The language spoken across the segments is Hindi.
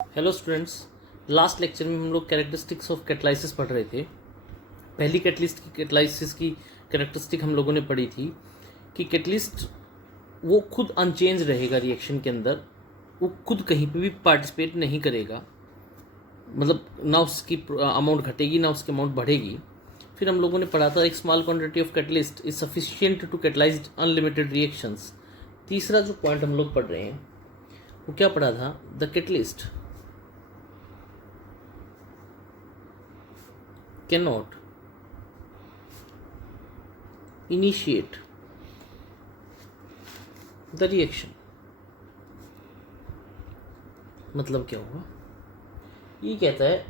हेलो स्टूडेंट्स, लास्ट लेक्चर में हम लोग कैरेक्टरिस्टिक्स ऑफ कैटलाइसिस पढ़ रहे थे। पहली कैटलिस्ट की कैटलाइसिस की कैरेक्टरिस्टिक हम लोगों ने पढ़ी थी कि कैटलिस्ट वो खुद अनचेंज रहेगा रिएक्शन के अंदर, वो खुद कहीं पे भी पार्टिसिपेट नहीं करेगा, मतलब ना उसकी अमाउंट घटेगी ना उसकी अमाउंट बढ़ेगी। फिर हम लोगों ने पढ़ा था एक small quantity of catalyst is sufficient to catalyse unlimited reactions. तीसरा जो पॉइंट हम लोग पढ़ रहे हैं वो क्या पढ़ा था? The catalyst cannot initiate the reaction। मतलब क्या होगा? ये कहता है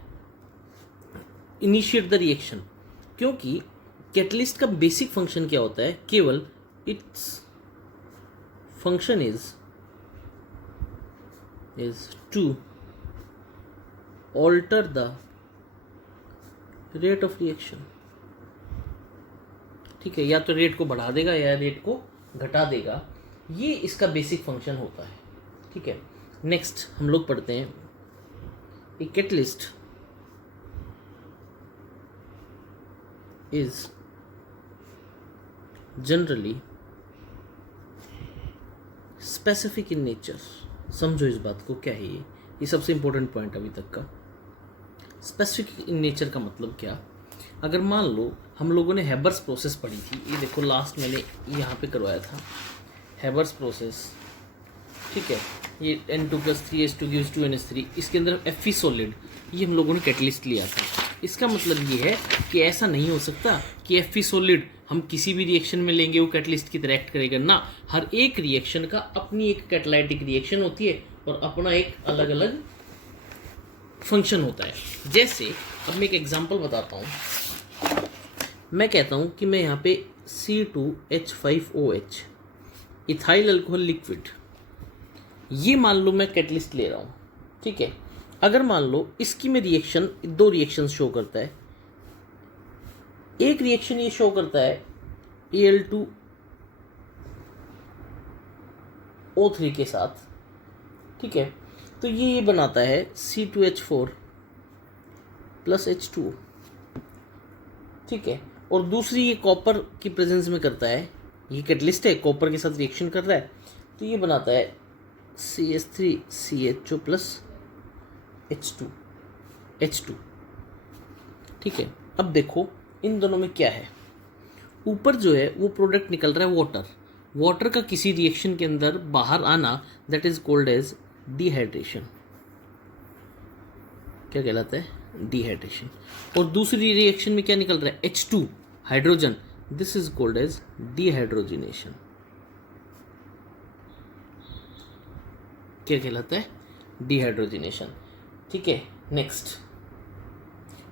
इनिशिएट द रिएक्शन, क्योंकि कैटलिस्ट का बेसिक फंक्शन क्या होता है? केवल its function is to alter the rate of reaction. ठीक है, या तो रेट को बढ़ा देगा या रेट को घटा देगा, ये इसका बेसिक फंक्शन होता है। ठीक है, नेक्स्ट हम लोग पढ़ते हैं a catalyst is generally specific in nature. समझो इस बात को, क्या है ये सबसे इंपॉर्टेंट पॉइंट अभी तक का। स्पेसिफिक इन नेचर का मतलब क्या? अगर मान लो हम लोगों ने हैबर्स प्रोसेस पढ़ी थी, ये देखो लास्ट मैंने यहाँ पे करवाया था हैबर्स प्रोसेस। ठीक है, ये N2+3H2 gives 2NH3, इसके अंदर Fe सॉलिड, ये हम लोगों ने कैटलिस्ट लिया था। इसका मतलब ये है कि ऐसा नहीं हो सकता कि Fe सॉलिड हम किसी भी रिएक्शन में लेंगे वो कैटलिस्ट की तरह एक्ट करेगा ना। हर एक रिएक्शन का अपनी एक कैटालाइटिक रिएक्शन होती है और अपना एक अलग अलग फंक्शन होता है। जैसे अब मैं एक एग्जांपल बताता हूँ। मैं कहता हूँ कि मैं यहाँ पे C2H5OH इथाइल अल्कोहल लिक्विड, ये मान लो मैं कैटलिस्ट ले रहा हूँ। ठीक है, अगर मान लो इसकी में रिएक्शन, दो रिएक्शन शो करता है। एक रिएक्शन ये शो करता है Al2O3 के साथ। ठीक है, तो ये बनाता है C2H4 + H2O। ठीक है, और दूसरी ये कॉपर की प्रेजेंस में करता है, ये कैटलिस्ट है, कॉपर के साथ रिएक्शन कर रहा है, तो ये बनाता है CH3CHO + H2। ठीक है, अब देखो इन दोनों में क्या है। ऊपर जो है वो प्रोडक्ट निकल रहा है वाटर। वाटर का किसी रिएक्शन के अंदर बाहर आना, that is called as dehydration. क्या कहलाता है? डिहाइड्रेशन। और दूसरी रिएक्शन में क्या निकल रहा है? H2 hydrogen, this is called as dehydrogenation. क्या कहलाता है? डिहाइड्रोजिनेशन। ठीक है, नेक्स्ट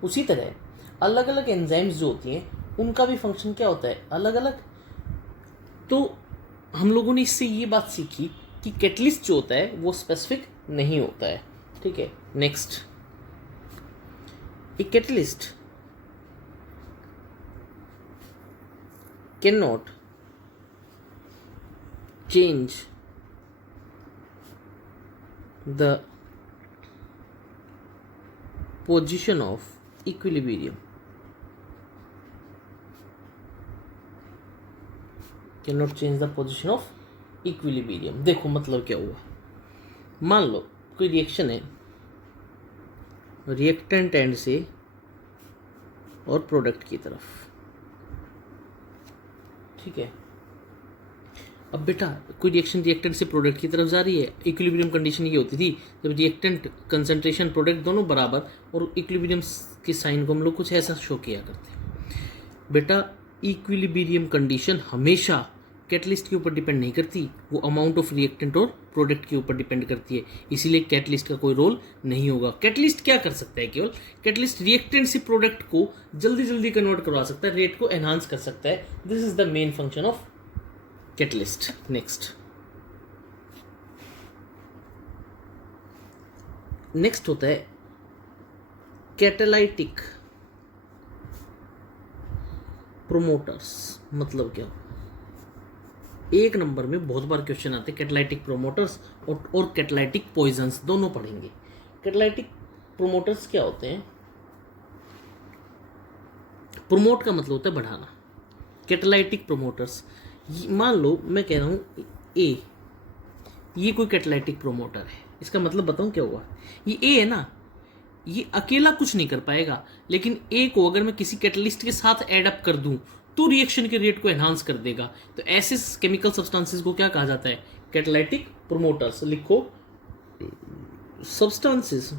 उसी तरह अलग अलग एंजाइम्स जो होती हैं उनका भी फंक्शन क्या होता है? अलग अलग। तो हम लोगों ने इससे ये बात सीखी कि कैटलिस्ट जो होता है वो स्पेसिफिक नहीं होता है। ठीक है, next a catalyst can not change the position of equilibrium. Can not change the position of equilibrium. देखो मतलब क्या हुआ, मान लो कोई रिएक्शन है रिएक्टेंट एंड से और प्रोडक्ट की तरफ। ठीक है, अब बेटा कोई रिएक्शन रिएक्टेंट से प्रोडक्ट की तरफ जा रही है। इक्विलिब्रियम कंडीशन ये होती थी जब रिएक्टेंट कंसंट्रेशन प्रोडक्ट दोनों बराबर, और इक्विलिब्रियम के साइन को हम लोग कुछ ऐसा शो किया करते। बेटा इक्विलिब्रियम कंडीशन हमेशा कैटलिस्ट के ऊपर डिपेंड नहीं करती, वो अमाउंट ऑफ रिएक्टेंट और प्रोडक्ट के ऊपर डिपेंड करती है। इसीलिए कैटलिस्ट का कोई रोल नहीं होगा। कैटलिस्ट क्या कर सकता है? केवल कैटलिस्ट रिएक्टेंट से प्रोडक्ट को जल्दी जल्दी कन्वर्ट करवा सकता है, रेट को एनहांस कर सकता है। This is the main function of catalyst. Next होता है कैटालाइटिक प्रोमोटर्स। मतलब क्या? एक नंबर में बहुत बार क्वेश्चन आते हैं कैटालाइटिक प्रोमोटर्स और कैटालाइटिक पॉइजन्स, दोनों पढ़ेंगे। कैटालिटिक प्रोमोटर्स क्या होते हैं? प्रोमोट का मतलब होता है बढ़ाना। कैटालिटिक प्रोमोटर्स, मान लो मैं कह रहा हूँ ए, ये कोई कैटालिटिक प्रोमोटर है, इसका मतलब बताऊँ क्या हुआ? ये ए है ना, ये अकेला कुछ नहीं कर पाएगा, लेकिन ए को अगर मैं किसी कैटलिस्ट के साथ ऐड अप कर दूं तो रिएक्शन के रेट को एनहांस कर देगा। तो ऐसे केमिकल सब्सटेंसेस को क्या कहा जाता है? Catalytic promoters. लिखो, substances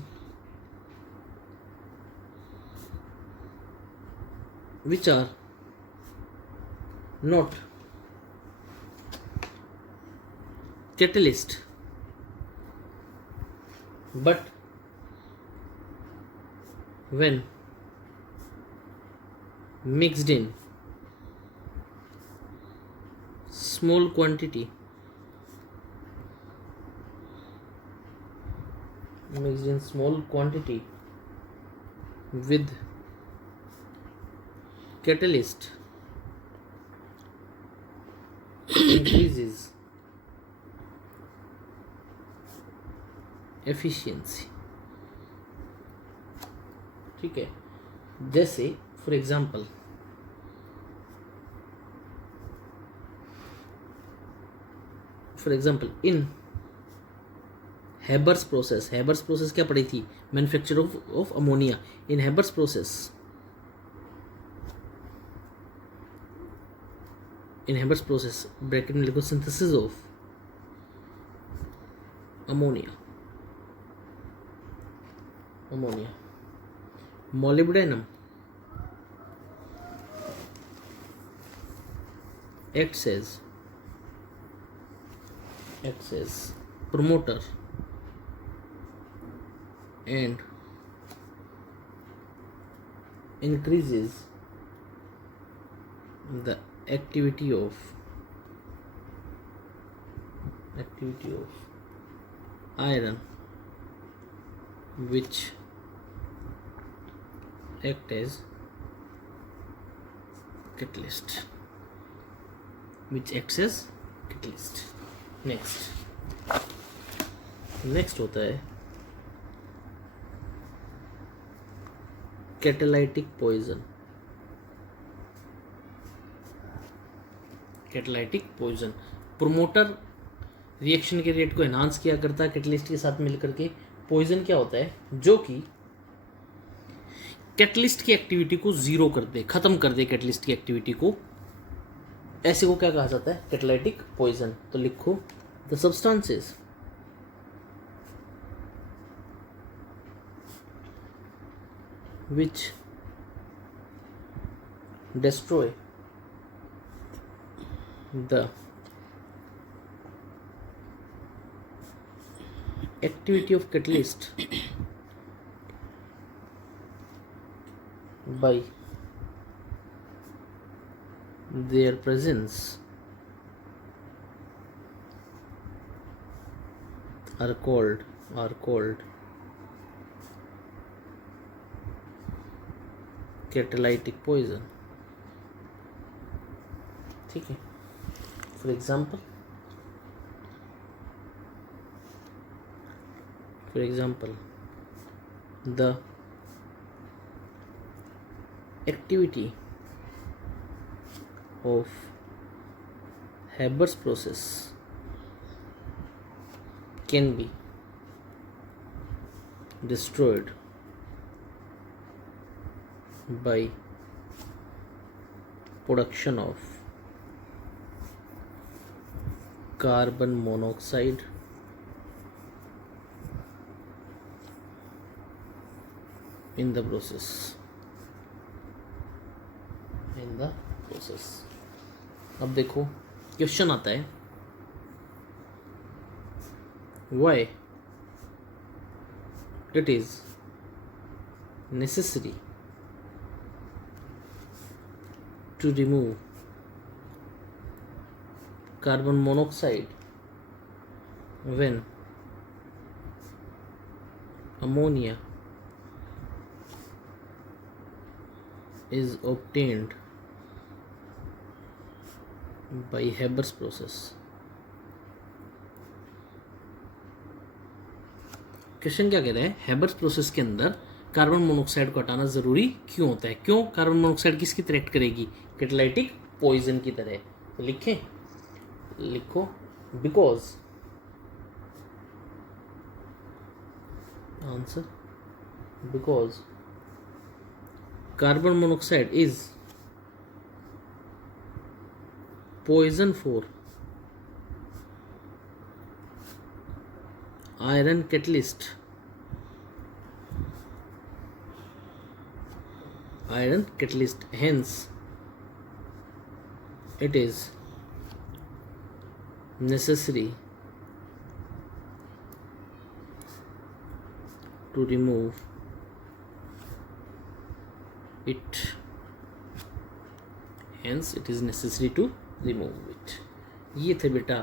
which are not catalyst but when mixed in small quantity with catalyst increases efficiency। ठीक है, जैसे for example in Haber's process, Haber's process क्या पढ़ी थी? Manufacture of ammonia. In Haber's process, bracket में लिखो synthesis of ammonia, molybdenum acts as promoter and increases the activity of iron, which act as catalyst, next होता है कैटालिटिक पॉइजन। प्रोमोटर रिएक्शन के रेट को एनहांस किया करता है कैटलिस्ट के साथ मिलकर के। पॉइजन क्या होता है? जो कि कैटलिस्ट की एक्टिविटी को जीरो कर दे, खत्म कर दे कैटलिस्ट की एक्टिविटी को। ऐसे को क्या कहा जाता है? Catalytic poison. तो लिखो, the substances which destroy the activity of catalyst by their presence are called catalytic poison. ठीक है, for example the activity of Haber's process can be destroyed by production of carbon monoxide in the process। अब देखो क्वेश्चन आता है, why it is necessary to remove carbon monoxide when ammonia is obtained by Haber's process। Question क्या कह रहा है, हैबर्स प्रोसेस के अंदर कार्बन मोनोऑक्साइड को हटाना जरूरी क्यों होता है, क्यों कार्बन मोनोऑक्साइड किसकी तरह एक्ट करेगी, कैटालिटिक पॉइजन की तरह। तो लिखें, लिखो, because answer, because carbon monoxide is poison for iron catalyst, hence it is necessary to remove it, hence it is necessary to remove it। ये थे बेटा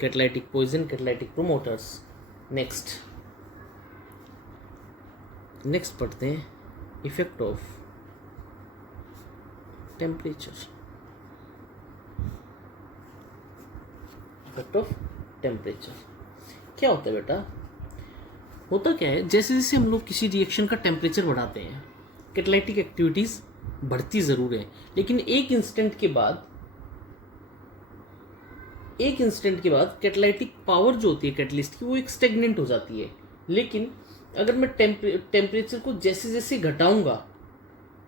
catalytic poison, catalytic promoters. Next पढ़ते हैं effect of temperature. Effect of temperature क्या होता है बेटा, होता क्या है, जैसे जैसे हम लोग किसी रिएक्शन का टेम्परेचर बढ़ाते हैं, कैटालिटिक एक्टिविटीज बढ़ती जरूर है, लेकिन एक इंस्टेंट के बाद कैटालिटिक पावर जो होती है कैटलिस्ट की, वो एक स्टेगनेंट हो जाती है। लेकिन अगर मैं टेम्परेचर को जैसे जैसे घटाऊंगा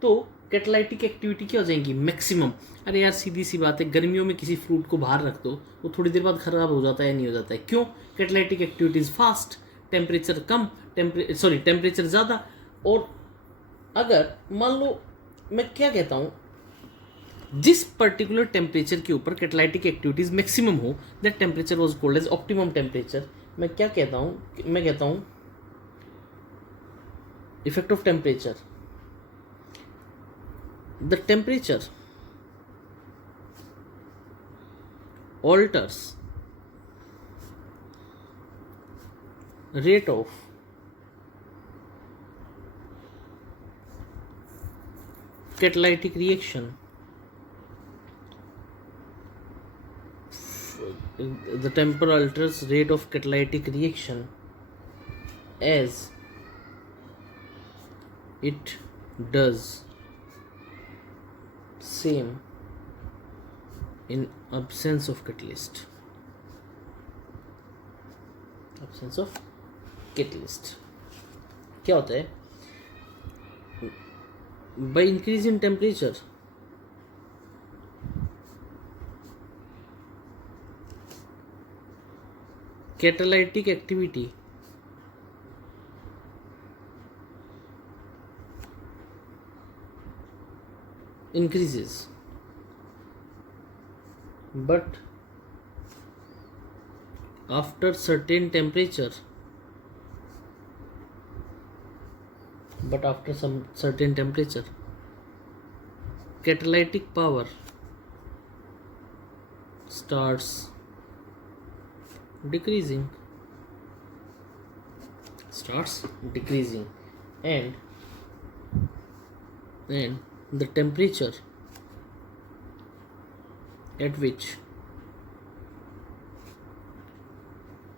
तो कैटालिटिक एक्टिविटी क्या हो जाएंगी, मैक्सिमम। अरे यार सीधी सी बात है, गर्मियों में किसी फ्रूट को बाहर रख दो, वो थोड़ी देर बाद खराब हो जाता है, नहीं हो जाता है, क्यों, कैटालिटिक एक्टिविटीज फास्ट, टेम्परेचर कम, टेम्परेचर ज़्यादा। और अगर मान लो मैं क्या कहता हूँ, जिस पर्टिकुलर टेम्परेचर के ऊपर कैटालिटिक एक्टिविटीज मैक्सिमम हो, that temperature was called as optimum temperature. मैं क्या कहता हूँ, मैं कहता हूँ effect of temperature, the temperature alters rate of catalytic reaction, the temperature alters rate of catalytic reaction as it does same in absence of catalyst, absence of catalyst। क्या होता है, by increase in temperature catalytic activity increases, but after certain temperature, catalytic power starts decreasing, and the temperature at which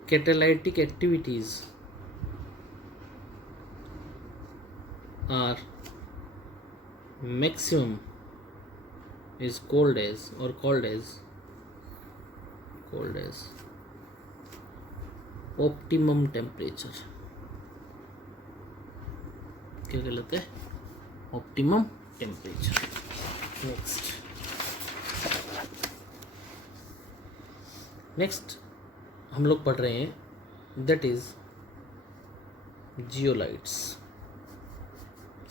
catalytic activities are maximum is called as optimum temperature। क्या गलत है, ऑप्टिमम टेम्परेचर। नेक्स्ट हम लोग पढ़ रहे हैं, दैट इज जियोलाइट्स।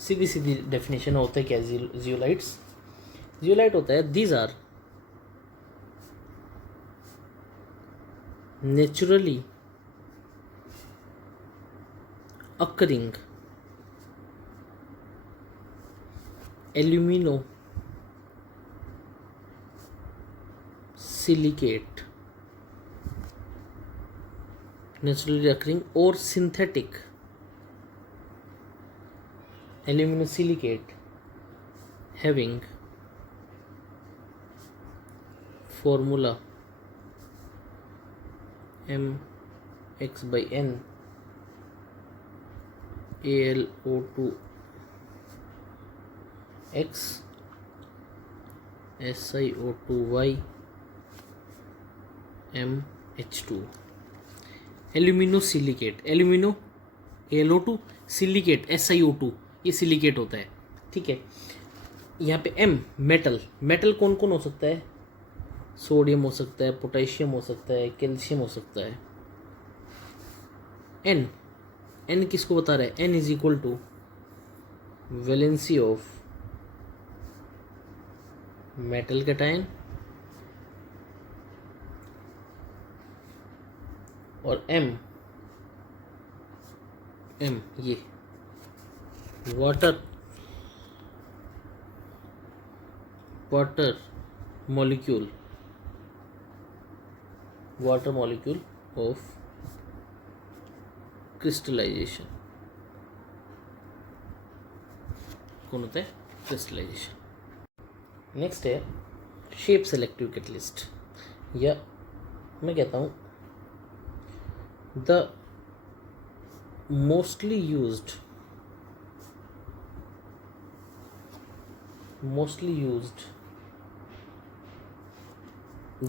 सीधी डेफिनेशन होता है क्या जियोलाइट्स, जियोलाइट होता है, these are naturally occurring alumino silicate, naturally occurring or synthetic aluminosilicate having formula mx by n AlO2X SiO2y MH2 alumino silicate, alumino AlO2 silicate SiO2, ये सिलिकेट होता है, ठीक है। यहाँ पे M मेटल, मेटल कौन कौन हो सकता है? सोडियम हो सकता है, पोटेशियम हो सकता है, कैल्शियम हो सकता है। N, N किसको बता रहा है? N is equal to valency of metal cation और M ये वाटर मॉलिक्यूल ऑफ क्रिस्टलाइजेशन, कौन होता है? क्रिस्टलाइजेशन। नेक्स्ट है शेप सेलेक्टिव कैटलिस्ट, या मैं कहता हूँ the mostly used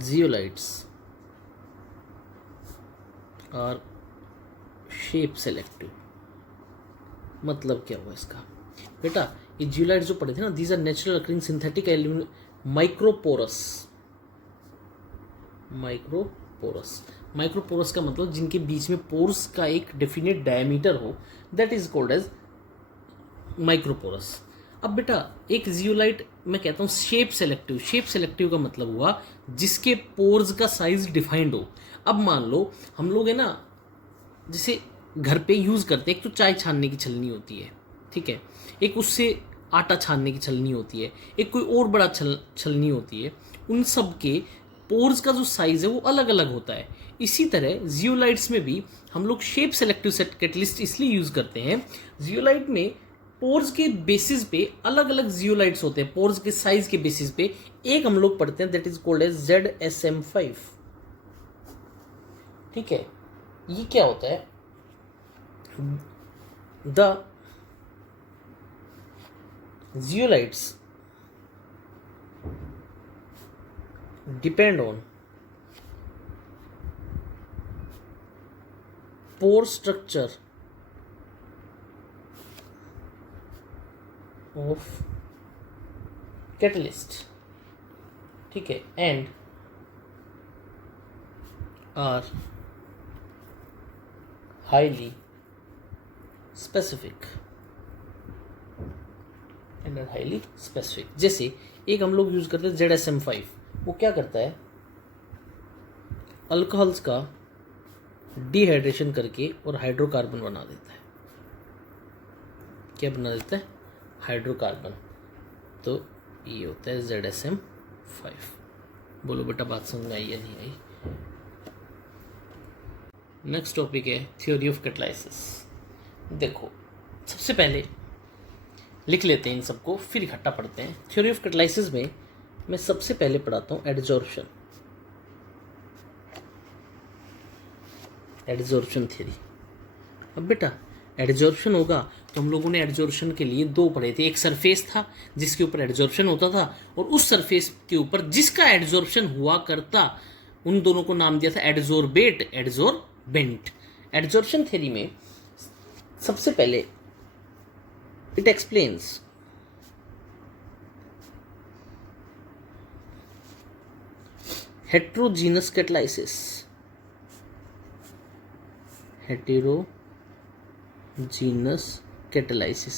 zeolites are shape selective. मतलब क्या हुआ इसका? बेटा ये जियोलाइट्स जो पढ़े थे ना, these are natural occurring synthetic element, microporous का मतलब जिनके बीच में पोर्स का एक डेफिनेट डायमीटर हो, that is called as microporous. अब बेटा एक जियोलाइट मैं कहता हूँ शेप सेलेक्टिव का मतलब हुआ जिसके पोर्स का साइज डिफाइंड हो। अब मान लो हम लोग है ना, जैसे घर पे यूज़ करते हैं, एक तो चाय छानने की छलनी होती है, ठीक है, एक उससे आटा छानने की छलनी होती है, एक कोई और बड़ा छलनी होती है। उन सब के पोर्स का जो साइज़ है वो अलग अलग होता है। इसी तरह जियोलाइट्स में भी हम लोग शेप सेलेक्टिव कैटलिस्ट इसलिए यूज़ करते हैं, जियोलाइट में पोर्स के बेसिस पे अलग अलग जियोलाइट्स होते हैं, पोर्स के साइज के बेसिस पे। एक हम लोग पढ़ते हैं that is called as ZSM5, ठीक है। ये क्या होता है? The zeolites depend on pore structure of catalyst, ठीक है, and are highly specific जैसे एक हम लोग यूज करते हैं ZSM5, वो क्या करता है? अल्कोहल्स का डिहाइड्रेशन करके और हाइड्रोकार्बन बना देता है। क्या बना देता है? हाइड्रोकार्बन। तो ये होता है ZSM5। बोलो बेटा बात समझ में आई या नहीं आई? नेक्स्ट टॉपिक है थ्योरी ऑफ कैटलाइसिस। देखो सबसे पहले लिख लेते हैं इन सबको, फिर इकट्ठा पढ़ते हैं। थ्योरी ऑफ कैटलाइसिस में मैं सबसे पहले पढ़ाता हूँ एडजॉर्प्शन थ्योरी। अब बेटा एडजॉर्प्शन होगा तो हम लोगों ने एडजॉर्प्शन के लिए दो पढ़े थे। एक सरफेस था जिसके ऊपर एडजॉर्प्शन होता था, और उस सरफेस के ऊपर जिसका एडजॉर्प्शन हुआ करता, उन दोनों को नाम दिया था एडजॉर्बेंट। एडजॉर्प्शन थ्योरी में सबसे पहले it explains heterogeneous catalysis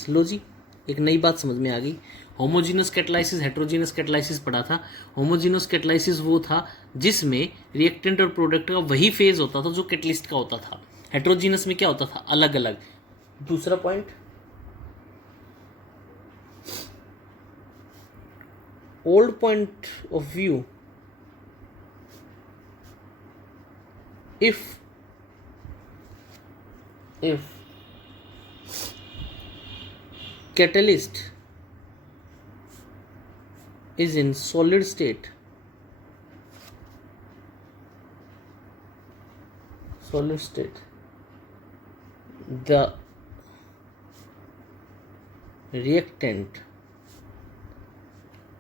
लो जी, एक नई बात समझ में आ गई। होमोजीनस कैटलाइसिस, हेटेरोजीनस कैटलाइसिस पढ़ा था। होमोजीनस कैटलाइसिस वो था जिसमें रिएक्टेंट और प्रोडक्ट का वही फेज होता था जो कैटलिस्ट का होता था। हेटेरोजीनस में क्या होता था? अलग अलग। दूसरा point, old point of view, if catalyst is in solid state, the reactant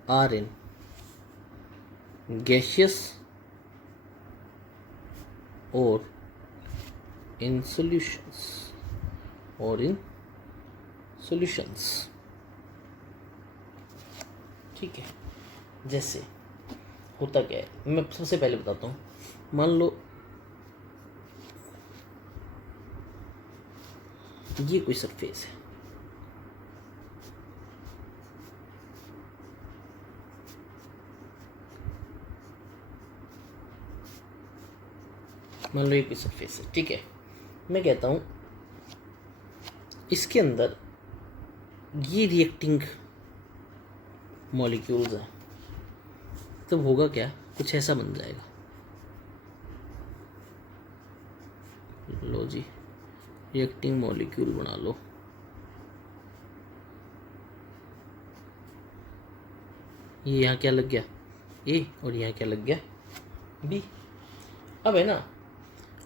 are in gaseous or in solutions। ठीक है, जैसे होता क्या है, मैं सबसे पहले बताता हूँ। मान लो ये कोई सरफेस है, मान लो ये कोई सरफेस है, ठीक है। मैं कहता हूँ इसके अंदर ये रिएक्टिंग मॉलिक्यूल्स हैं, तो होगा क्या, कुछ ऐसा बन जाएगा। लो जी, रिएक्टिंग मॉलिक्यूल बना लो। ये यहाँ क्या लग गया, ए, और यहाँ क्या लग गया, बी। अब है ना,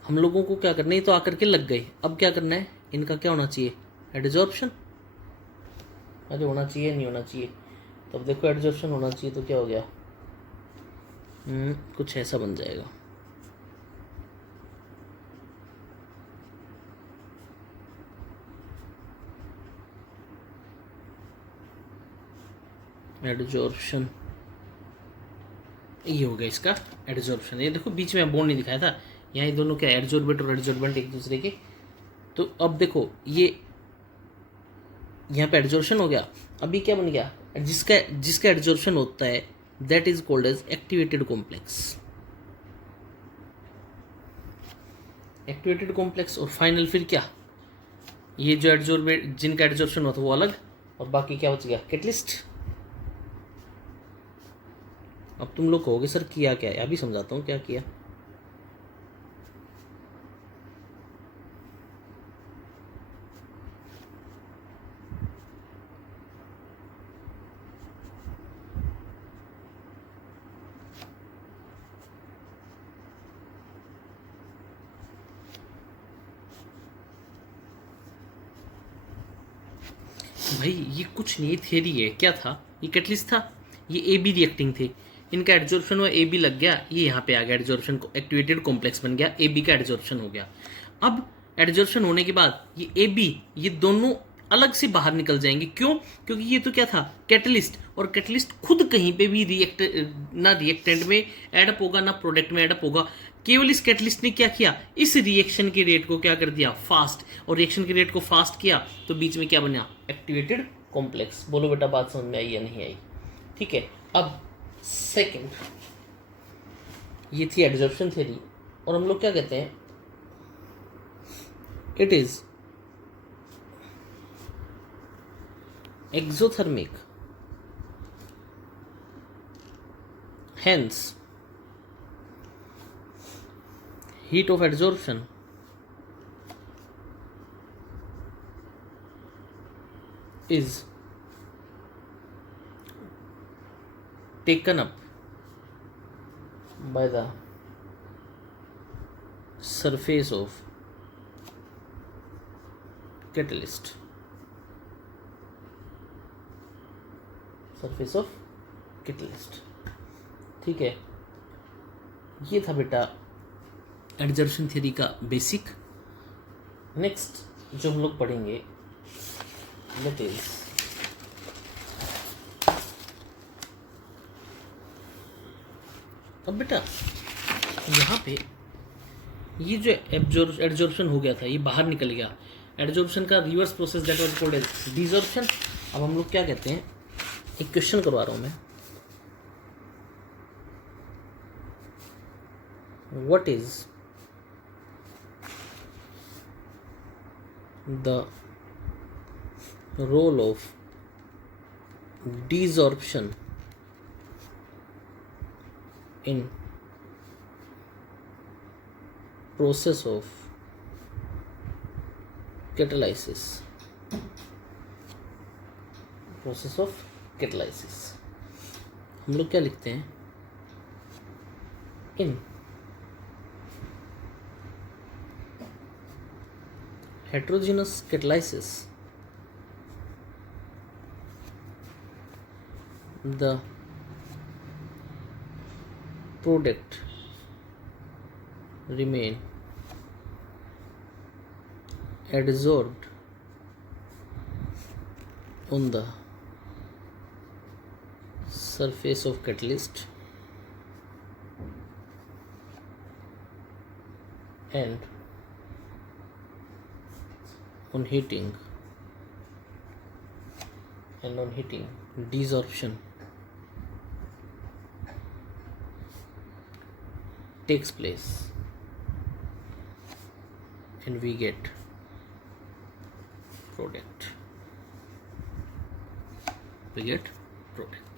हम लोगों को क्या करना है, तो आकर के लग गए। अब क्या करना है, इनका क्या होना चाहिए, एडजॉर्प्शन। अरे होना चाहिए, नहीं होना चाहिए। तो अब देखो एडजॉर्प्शन होना चाहिए, तो क्या हो गया, कुछ ऐसा बन जाएगा। एडजॉर्प्शन, ये हो गया इसका एडजॉर्प्शन। ये देखो बीच में बॉन्ड नहीं दिखाया था, यहाँ ये दोनों क्या, एडजॉर्बेंट और एडजॉर्बेंट एक दूसरे के। तो अब देखो ये यहाँ पे एडजॉर्प्शन हो गया। अभी क्या बन गया, जिसका एडजॉर्प्शन होता है that is called as activated complex. Activated complex. और फाइनल फिर क्या, ये जो एडजॉर्बेंट जिनका एडजॉर्प्शन होता है वो अलग, और बाकी क्या बच गया, कैटलिस्ट। अब तुम लोग कहोगे सर किया क्या है, अभी समझाता हूँ क्या किया। भाई ये कुछ नहीं, थियरी है। क्या था, ये कैटलिस्ट था, ये ए बी रिएक्टिंग थे, इनका एडजॉर्प्शन हुआ, ए बी लग गया, ये यहाँ पे आ गया एडजॉर्प्शन को, एक्टिवेटेड कॉम्प्लेक्स बन गया, ए बी का एडजॉर्प्शन हो गया। अब एडजॉर्प्शन होने के बाद ये ए बी, ये दोनों अलग से बाहर निकल जाएंगे। क्यों, क्योंकि ये तो क्या था, कैटलिस्ट, और कैटलिस्ट खुद कहीं पे भी ना रिएक्टेंट में एडअप होगा ना प्रोडक्ट में एडअप होगा। केवल इस कैटलिस्ट ने क्या किया, इस रिएक्शन के रेट को क्या कर दिया, फास्ट, और रिएक्शन के रेट को फास्ट किया, तो बीच में क्या बना, एक्टिवेटेड कॉम्प्लेक्स। बोलो बेटा बात समझ में आई या नहीं आई। ठीक है, अब सेकंड, ये थी एडजॉर्प्शन थ्योरी, और हम लोग क्या कहते हैं, it is exothermic, hence heat of adsorption is taken up by the surface of catalyst, surface of catalyst. ठीक है, ये था बेटा एडजॉर्प्शन थ्योरी का बेसिक। नेक्स्ट जो हम लोग पढ़ेंगे दैट इज अब बेटा यहाँ पे ये जो एडजॉर्प्शन हो गया था, ये बाहर निकल गया। एडजॉर्प्शन का reverse process that was called as desorption. अब हम लोग क्या कहते हैं, एक क्वेश्चन करवा रहा हूं मैं, what is the role of desorption in process of catalysis, process of catalysis. हम लोग क्या लिखते हैं, in heterogeneous catalysis the product remain adsorbed on the surface of catalyst and on heating desorption takes place and we get product.